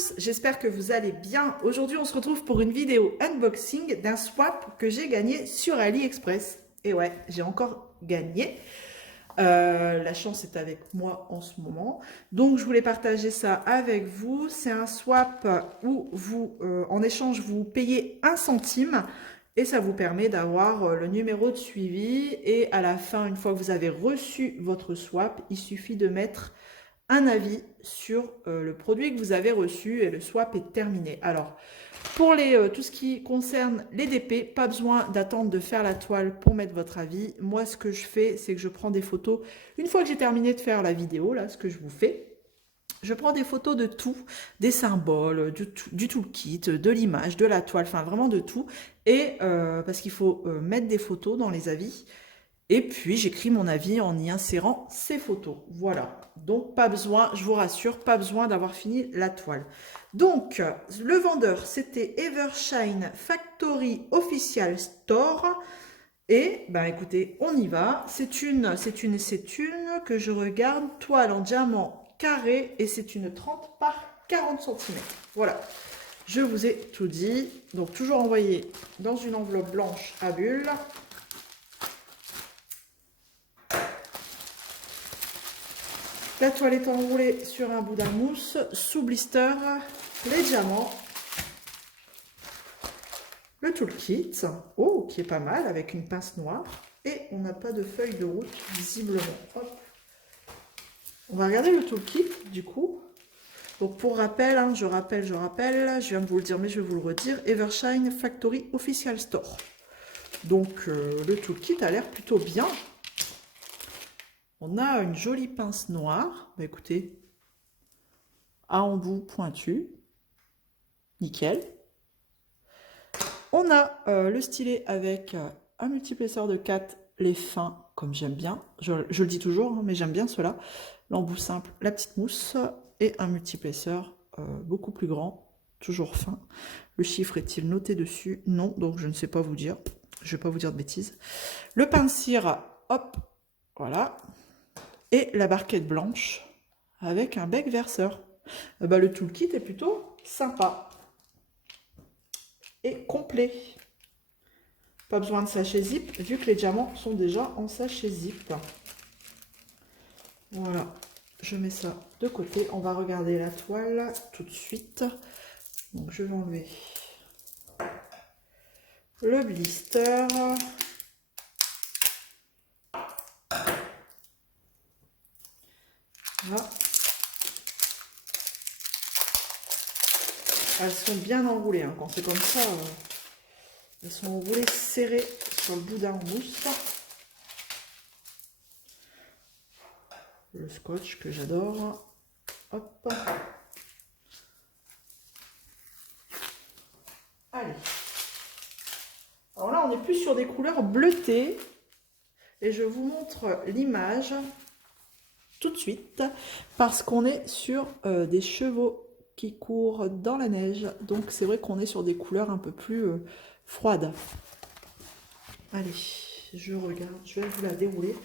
tous, j'espère que vous allez bien. Aujourd'hui, on se retrouve pour une vidéo unboxing d'un swap que j'ai gagné sur AliExpress. Et ouais, j'ai encore gagné. La chance est avec moi en ce moment. Donc, je voulais partager ça avec vous. C'est un swap où vous, en échange, vous payez 1 centime et ça vous permet d'avoir le numéro de suivi. Et à la fin, une fois que vous avez reçu votre swap, il suffit de mettre un avis sur le produit que vous avez reçu et le swap est terminé. Alors, pour tout ce qui concerne les DP, pas besoin d'attendre de faire la toile pour mettre votre avis. Moi, ce que je fais, c'est que je prends des photos. Une fois que j'ai terminé de faire la vidéo, là, ce que je vous fais, je prends des photos de tout, des symboles, du toolkit, de l'image, de la toile, enfin vraiment de tout. Et parce qu'il faut mettre des photos dans les avis. Et puis, j'écris mon avis en y insérant ces photos. Voilà. Donc, pas besoin, je vous rassure, pas besoin d'avoir fini la toile. Donc, le vendeur, c'était Evershine Factory Official Store. Et, ben écoutez, on y va. C'est une que je regarde, toile en diamant carré. Et c'est une 30 par 40 cm. Voilà. Je vous ai tout dit. Donc, toujours envoyé dans une enveloppe blanche à bulles. La toile est enroulée sur un boudin mousse, sous blister, les diamants, le toolkit, oh, qui est pas mal, avec une pince noire, et on n'a pas de feuille de route, visiblement. Hop. On va regarder le toolkit, du coup. Donc, pour rappel, hein, je rappelle, je viens de vous le dire, mais je vais vous le redire, Evershine Factory Official Store. Donc, le toolkit a l'air plutôt bien. On a une jolie pince noire. Bah, écoutez, à embout pointu. Nickel. On a le stylet avec un multiplesseur de 4, les fins, comme j'aime bien. Je le dis toujours, hein, mais j'aime bien cela. L'embout simple, la petite mousse et un multiplesseur beaucoup plus grand, toujours fin. Le chiffre est-il noté dessus? Non, donc je ne sais pas vous dire. Je ne vais pas vous dire de bêtises. Le pain de cire, hop, voilà. Et la barquette blanche avec un bec verseur. Le toolkit est plutôt sympa et complet. Pas besoin de sachet zip vu que les diamants sont déjà en sachet zip. Voilà, je mets ça de côté. On va regarder la toile tout de suite. Donc je vais enlever le blister. Voilà. Elles sont bien enroulées, hein. Quand c'est comme ça, elles sont enroulées serrées sur le boudin en mousse. Le scotch que j'adore. Hop. Allez. Alors là, on est plus sur des couleurs bleutées. Et je vous montre l'image tout de suite. Parce qu'on est sur des chevaux qui courent dans la neige. Donc c'est vrai qu'on est sur des couleurs un peu plus froides. Allez, je regarde. Je vais vous la dérouler.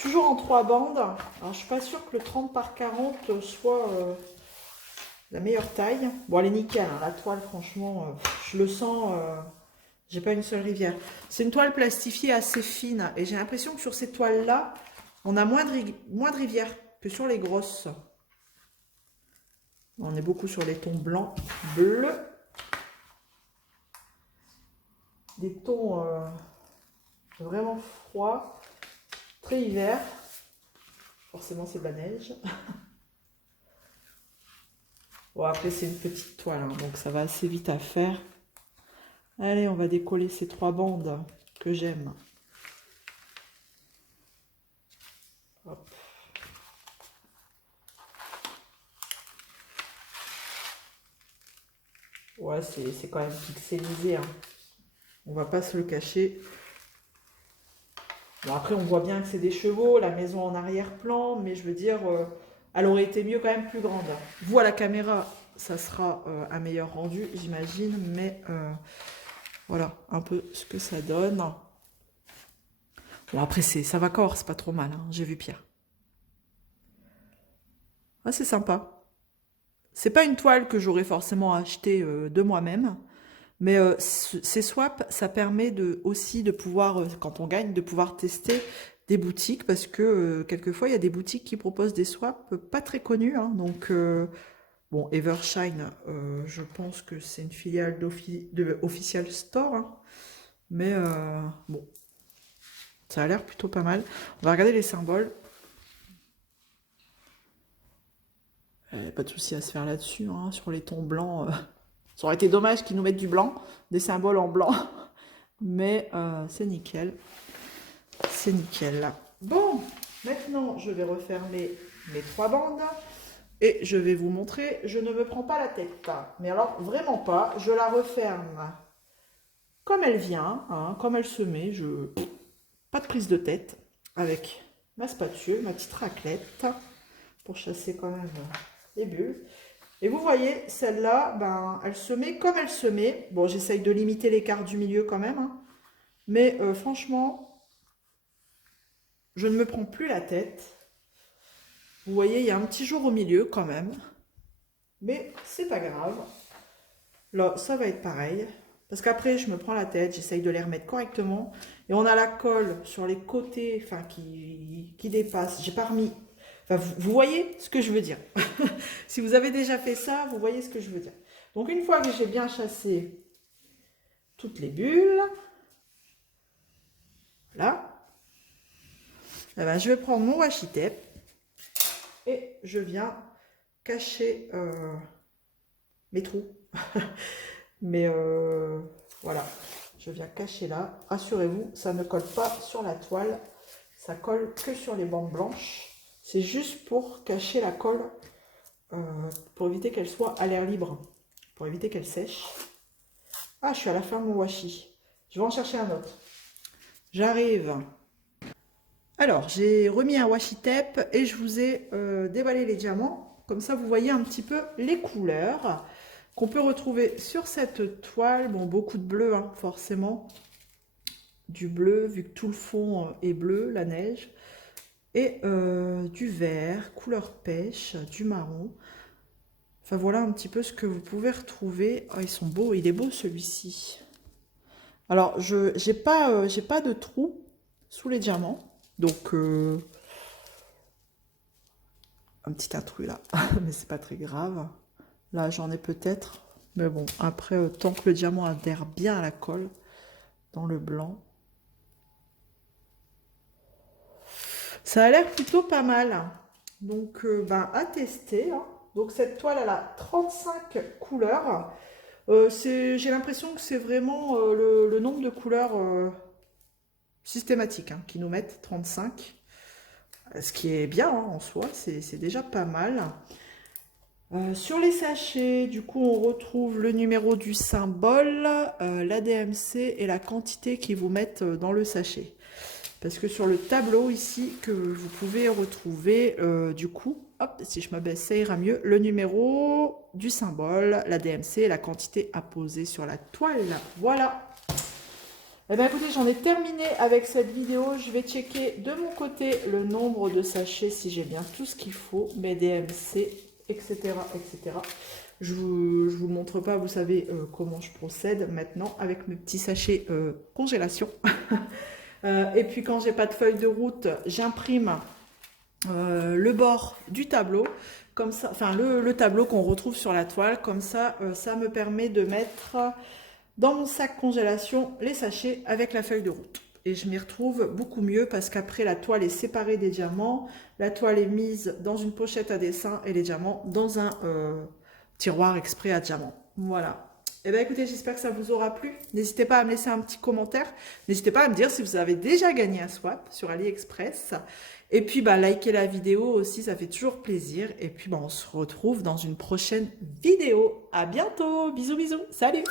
Toujours en 3 bandes. Alors je ne suis pas sûre que le 30 par 40 soit la meilleure taille. Bon, elle est nickel, hein. La toile, franchement, je le sens, j'ai pas une seule rivière. C'est une toile plastifiée assez fine. Et j'ai l'impression que sur ces toiles-là, on a moins de rivières que sur les grosses. On est beaucoup sur les tons blancs, bleus. Des tons vraiment froids. Très hiver. Forcément, c'est de la neige. Bon, après, c'est une petite toile, hein, donc ça va assez vite à faire. Allez, on va décoller ces 3 bandes que j'aime. Hop. Ouais, c'est quand même pixelisé, hein. On va pas se le cacher. Bon, après, on voit bien que c'est des chevaux, la maison en arrière-plan, mais je veux dire, elle aurait été mieux quand même plus grande. Vous, à la caméra, ça sera un meilleur rendu, j'imagine, mais voilà un peu ce que ça donne. Bon, après, ça va corps, c'est pas trop mal, hein. J'ai vu pire. Ah, c'est sympa. c'est pas une toile que j'aurais forcément achetée de moi-même. Mais ces swaps, ça permet aussi de pouvoir, quand on gagne, de pouvoir tester des boutiques. Parce que quelquefois, il y a des boutiques qui proposent des swaps pas très connus. Hein. Donc, bon, Evershine, je pense que c'est une filiale de Official Store. Hein. Mais bon, ça a l'air plutôt pas mal. On va regarder les symboles. Pas de souci à se faire là-dessus, hein, sur les tons blancs. Ça aurait été dommage qu'ils nous mettent du blanc, des symboles en blanc. Mais c'est nickel. C'est nickel là. Bon, maintenant je vais refermer mes 3 bandes. Et je vais vous montrer, je ne me prends pas la tête. Mais alors vraiment pas, je la referme comme elle vient, hein, comme elle se met. Pas de prise de tête. Avec ma spatule, ma petite raclette. Pour chasser quand même les bulles. Et vous voyez, celle-là, ben, elle se met comme elle se met. Bon, j'essaye de limiter l'écart du milieu quand même. Hein. Mais franchement, je ne me prends plus la tête. Vous voyez, il y a un petit jour au milieu quand même. Mais c'est pas grave. Là, ça va être pareil. Parce qu'après, je me prends la tête, j'essaye de les remettre correctement. Et on a la colle sur les côtés, enfin, qui dépasse. J'ai pas remis... Enfin, vous voyez ce que je veux dire. Si vous avez déjà fait ça, vous voyez ce que je veux dire. Donc, une fois que j'ai bien chassé toutes les bulles, là, eh ben, je vais prendre mon washi tape et je viens cacher mes trous. Mais voilà, je viens cacher là. Rassurez-vous, ça ne colle pas sur la toile. Ça colle que sur les bandes blanches. C'est juste pour cacher la colle, pour éviter qu'elle soit à l'air libre, pour éviter qu'elle sèche. Ah, je suis à la fin de mon washi. Je vais en chercher un autre. J'arrive. Alors, j'ai remis un washi tape et je vous ai déballé les diamants. Comme ça, vous voyez un petit peu les couleurs qu'on peut retrouver sur cette toile. Bon, beaucoup de bleu, hein, forcément. Du bleu, vu que tout le fond est bleu, la neige. Et du vert, couleur pêche, du marron. Enfin, voilà un petit peu ce que vous pouvez retrouver. Oh, ils sont beaux, il est beau celui-ci. Alors, je n'ai pas de trou sous les diamants. Donc, un petit intrus là. Mais c'est pas très grave. Là, j'en ai peut-être. Mais bon, après, tant que le diamant adhère bien à la colle, dans le blanc. Ça a l'air plutôt pas mal. Donc, ben, à tester. Hein. Donc, cette toile, elle a 35 couleurs. J'ai l'impression que c'est vraiment le nombre de couleurs systématiques hein, qui nous mettent 35. Ce qui est bien hein, en soi, c'est déjà pas mal. Sur les sachets, du coup, on retrouve le numéro du symbole, la DMC et la quantité qu'ils vous mettent dans le sachet. Parce que sur le tableau ici, que vous pouvez retrouver, du coup, hop, si je m'abaisse, ça ira mieux, le numéro du symbole, la DMC et la quantité à poser sur la toile. Voilà. Eh bien, écoutez, j'en ai terminé avec cette vidéo. Je vais checker de mon côté le nombre de sachets, si j'ai bien tout ce qu'il faut, mes DMC, etc., etc. Je vous montre pas, vous savez comment je procède maintenant avec mes petits sachets congélation. Et puis quand j'ai pas de feuille de route, j'imprime le bord du tableau, comme ça, enfin le tableau qu'on retrouve sur la toile, comme ça, ça me permet de mettre dans mon sac congélation les sachets avec la feuille de route. Et je m'y retrouve beaucoup mieux parce qu'après la toile est séparée des diamants, la toile est mise dans une pochette à dessin et les diamants dans un tiroir exprès à diamants. Voilà. Eh bien écoutez, j'espère que ça vous aura plu. N'hésitez pas à me laisser un petit commentaire. N'hésitez pas à me dire si vous avez déjà gagné un swap sur AliExpress. Et puis bah, likez la vidéo aussi, ça fait toujours plaisir. Et puis bah, on se retrouve dans une prochaine vidéo. À bientôt. Bisous bisous. Salut.